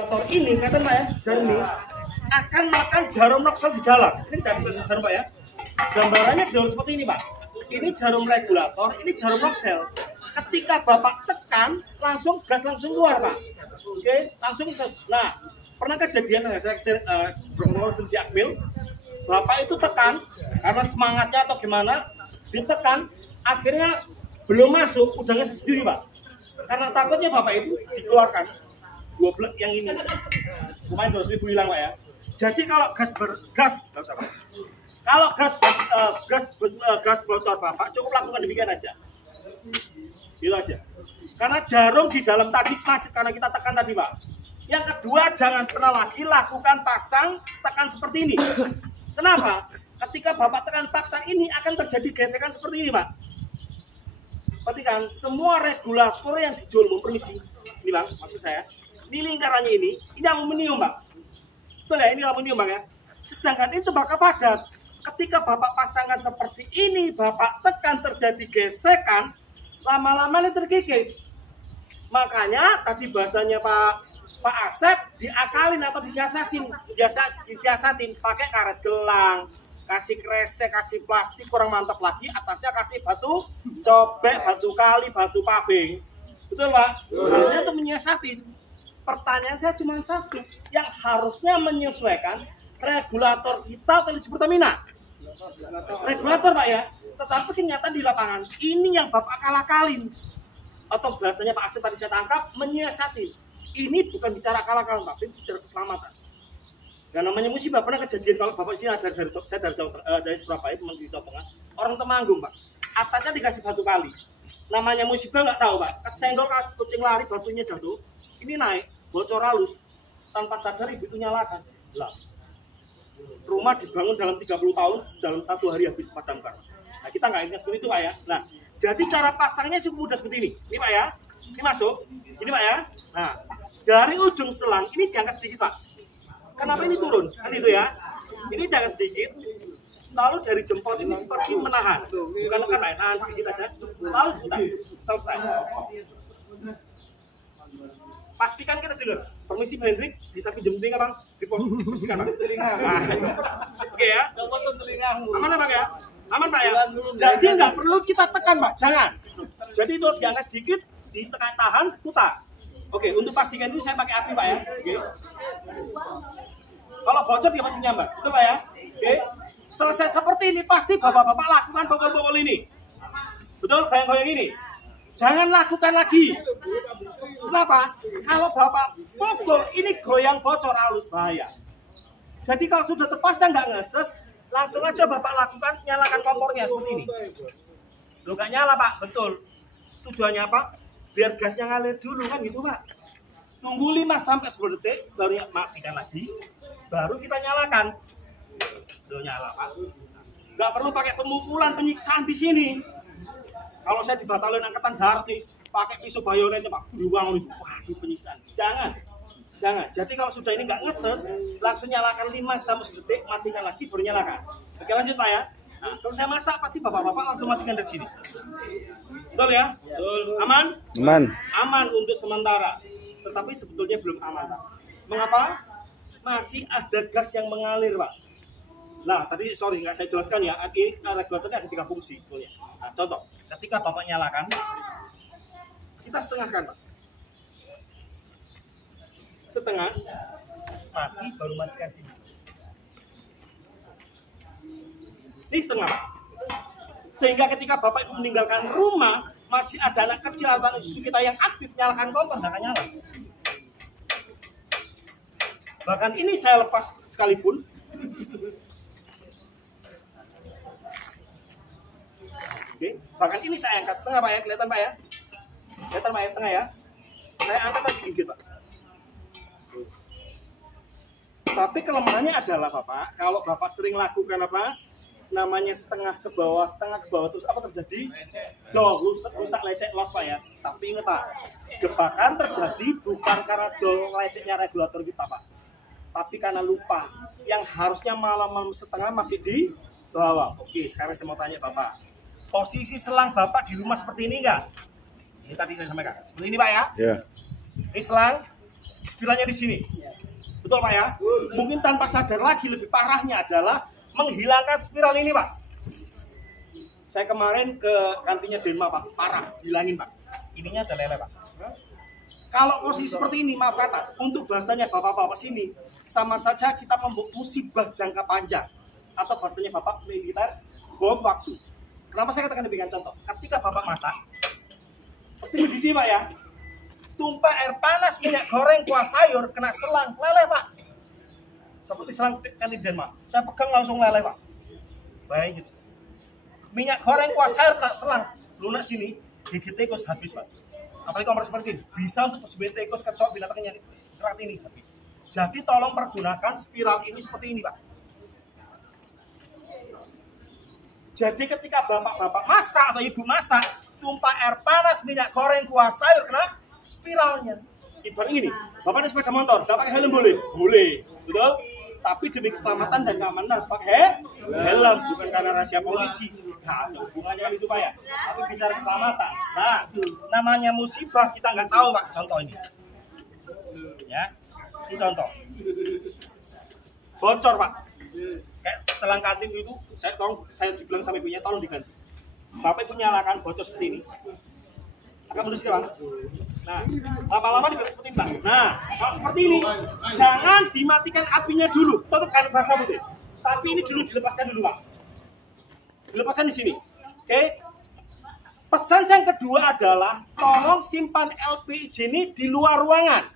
Motor ini kata Pak ya, jarum ini akan makan jarum noksel di dalam. Ini jarum Pak ya. Gambarannya jarum seperti ini Pak. Ini jarum regulator, ini jarum noksel. Ketika Bapak tekan, langsung gas langsung keluar Pak. Oke, langsung ses. Nah, pernah kejadian saya berngomong di Akmil, Bapak itu tekan karena semangatnya atau gimana, ditekan, akhirnya belum masuk, udah ngeses sendiri Pak. Karena takutnya Bapak itu dikeluarkan. Dua blok yang ini, lumayan 200.000 hilang Pak ya. Jadi kalau gas bocor Bapak cukup lakukan demikian aja, gitu aja. Karena jarum di dalam tadi macet karena kita tekan tadi Pak. Yang kedua, jangan pernah lagi lakukan pasang tekan seperti ini. Kenapa? Ketika Bapak tekan paksa ini akan terjadi gesekan seperti ini Pak. Perhatikan, semua regulator yang dijual permisi, ini Bang, maksud saya. Ini lingkarannya ini aluminium Pak. Betul ya, ini aluminium Bang ya. Sedangkan itu bakal padat. Ketika Bapak pasangkan seperti ini, Bapak tekan terjadi gesekan, lama-lama ini terkikis. Makanya tadi bahasanya Pak Asep diakalin atau disiasatin pakai karet gelang, kasih kresek, kasih plastik kurang mantap lagi, atasnya kasih batu cobek, batu kali, batu paving. Betul Pak? Hanya untuk menyiasatin. Pertanyaan saya cuma satu, yang harusnya menyesuaikan regulator kita atau Pertamina. Regulator Pak ya, tetapi kenyataan di lapangan ini yang Bapak akal-akalin, atau bahasanya Pak Asep tadi saya tangkap menyiasati. Ini bukan bicara akal-akalan Pak, ini bicara keselamatan. Dan namanya musibah, pernah kejadian kalau Bapak sini ada dari Surabaya, teman di Jawa Tengah, orang Temanggung Pak, atasnya dikasih batu kali. Namanya musibah nggak tahu Pak, kesenggol kucing lari, batunya jatuh, ini naik, bocor halus, tanpa sadar ibu itu nyalakan. Lah, rumah dibangun dalam 30 tahun, dalam 1 hari habis padamkan. Nah kita nggak ingat seperti itu Pak ya. Nah, jadi cara pasangnya cukup mudah seperti ini. Ini Pak ya, ini masuk, ini Pak ya. Nah, dari ujung selang ini diangkat sedikit Pak. Kenapa ini turun? Kan itu ya. Ini diangkat sedikit. Lalu dari jempol ini seperti menahan. Bukan nahan sedikit aja. Lalu udah selesai. Pastikan kita dengar. Permisi Pak Hendrik, bisa pinjam telinga Bang? Diposisikan Bang. Oke ya. Aman Bang ya? Aman Pak ya? Jadi nggak perlu kita tekan Pak, jangan. Jadi itu diangkat sedikit, ditekan tahan, putar. Oke, untuk pastikan itu saya pakai api Pak ya. Oke. Kalau bocor dia pasti nyambar, betul Pak ya? Oke. Selesai seperti ini pasti bapak-bapak lakukan pokok-pokok ini. Betul, goyang-goyang ini. Jangan lakukan lagi. Kenapa? Kalau Bapak pukul, ini goyang bocor halus bahaya. Jadi kalau sudah terpasang nggak ngeses, langsung aja Bapak lakukan, nyalakan kompornya seperti ini. Loh nggak nyala Pak, betul. Tujuannya apa? Biar gasnya ngalir dulu kan gitu Pak. Tunggu 5-10 detik, baru matikan lagi, baru kita nyalakan. Loh nyala Pak. Nggak perlu pakai pemukulan, penyiksaan di sini. Kalau saya di batalion angkatan darat nih, pakai pisau bayonetnya Pak, diuang itu, waduh penyiksaan. Jangan. Jadi kalau sudah ini nggak ngeses, langsung nyalakan 5-10 detik, matikan lagi, baru nyalakan. Oke lanjut Pak ya. Nah, selesai masak pasti bapak-bapak langsung matikan dari sini. Betul ya? Betul. Aman? Aman untuk sementara. Tetapi sebetulnya belum aman Pak. Mengapa? Masih ada gas yang mengalir Pak. Nah, tadi nggak saya jelaskan ya, ini regulatornya ada 3 fungsi sebetulnya. Nah, contoh, ketika Bapak nyalakan, kita setengahkan Pak. Setengah, mati, baru matikan sini. Ini setengah Pak. Sehingga ketika Bapak Ibu meninggalkan rumah, masih ada anak kecil atau anak cucu kita yang aktif, nyalakan kompor, nggak akan nyala. Bahkan ini saya lepas sekalipun, oke, bahkan ini saya angkat setengah Pak ya, kelihatan Pak ya? Kelihatan Pak ya, setengah ya? Saya angkat masih sedikit Pak. Tapi kelemahannya adalah Bapak, kalau Bapak sering lakukan apa? Namanya setengah ke bawah terus apa terjadi? Loh, rusak lecek los Pak ya. Tapi ingat Pak, gebrakan terjadi bukan karena leceknya regulator kita Pak, tapi karena lupa. Yang harusnya malam setengah masih di bawah. Oke, sekarang saya mau tanya Bapak, posisi selang Bapak di rumah seperti ini enggak? Ini tadi saya sampaikan. Seperti ini Pak ya? Iya. Ini selang, spiralnya di sini. Betul Pak ya? Mungkin tanpa sadar lagi lebih parahnya adalah menghilangkan spiral ini Pak. Saya kemarin ke kantinnya Denma Pak, parah, hilangin Pak. Ininya ada lele Pak. Kalau posisi seperti ini, maaf kata, untuk bahasanya bapak-bapak sini, sama saja kita membuat musibah jangka panjang. Atau bahasanya bapak militer, bom waktu. Kenapa saya katakan demikian contoh? Ketika bapak masak, pasti mendidih Pak ya. Tumpah air panas, minyak goreng, kuah sayur, kena selang, lele Pak. Seperti selang kantin Denma. Saya pegang langsung lele Pak. Baik gitu. Minyak goreng, kuah sayur, kena selang. Lunak sini, gigit tikus habis Pak. Apalagi kompor seperti ini, bisa untuk sebagai tikus, kecoak, binatang yang kerat ini habis. Jadi tolong pergunakan spiral ini seperti ini Pak. Jadi ketika bapak-bapak masak atau ibu masak, tumpah air panas, minyak goreng, kuah sayur, kena spiralnya. Ibarat ini, bapak ini sepeda motor, nggak pakai helm boleh? Boleh, betul? Tapi demi keselamatan dan keamanan harus pakai helm, bukan karena rahasia polisi. Nah, ada hubungannya kan itu Pak ya. Tapi bicara keselamatan. Nah, namanya musibah kita nggak tahu Pak. Contoh ini. Ya, ini contoh. Bocor Pak. Kayak selang kantin itu, saya bilang sama ibunya tolong diganti. Bapak ibu nyalakan bocor seperti ini. Akan tulis Pak. Nah, lama-lama dibuat seperti ini Pak. Nah, kalau seperti ini, jangan dimatikan apinya dulu. Tutup kan basah putih. Tapi ini dulu dilepaskan dulu Pak. Dilepaskan di sini. Oke. Pesan yang kedua adalah tolong simpan LPG ini di luar ruangan.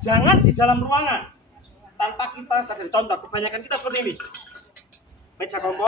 Jangan di dalam ruangan. Tanpa kita sadari. Contoh, kebanyakan kita seperti ini. Meja kompor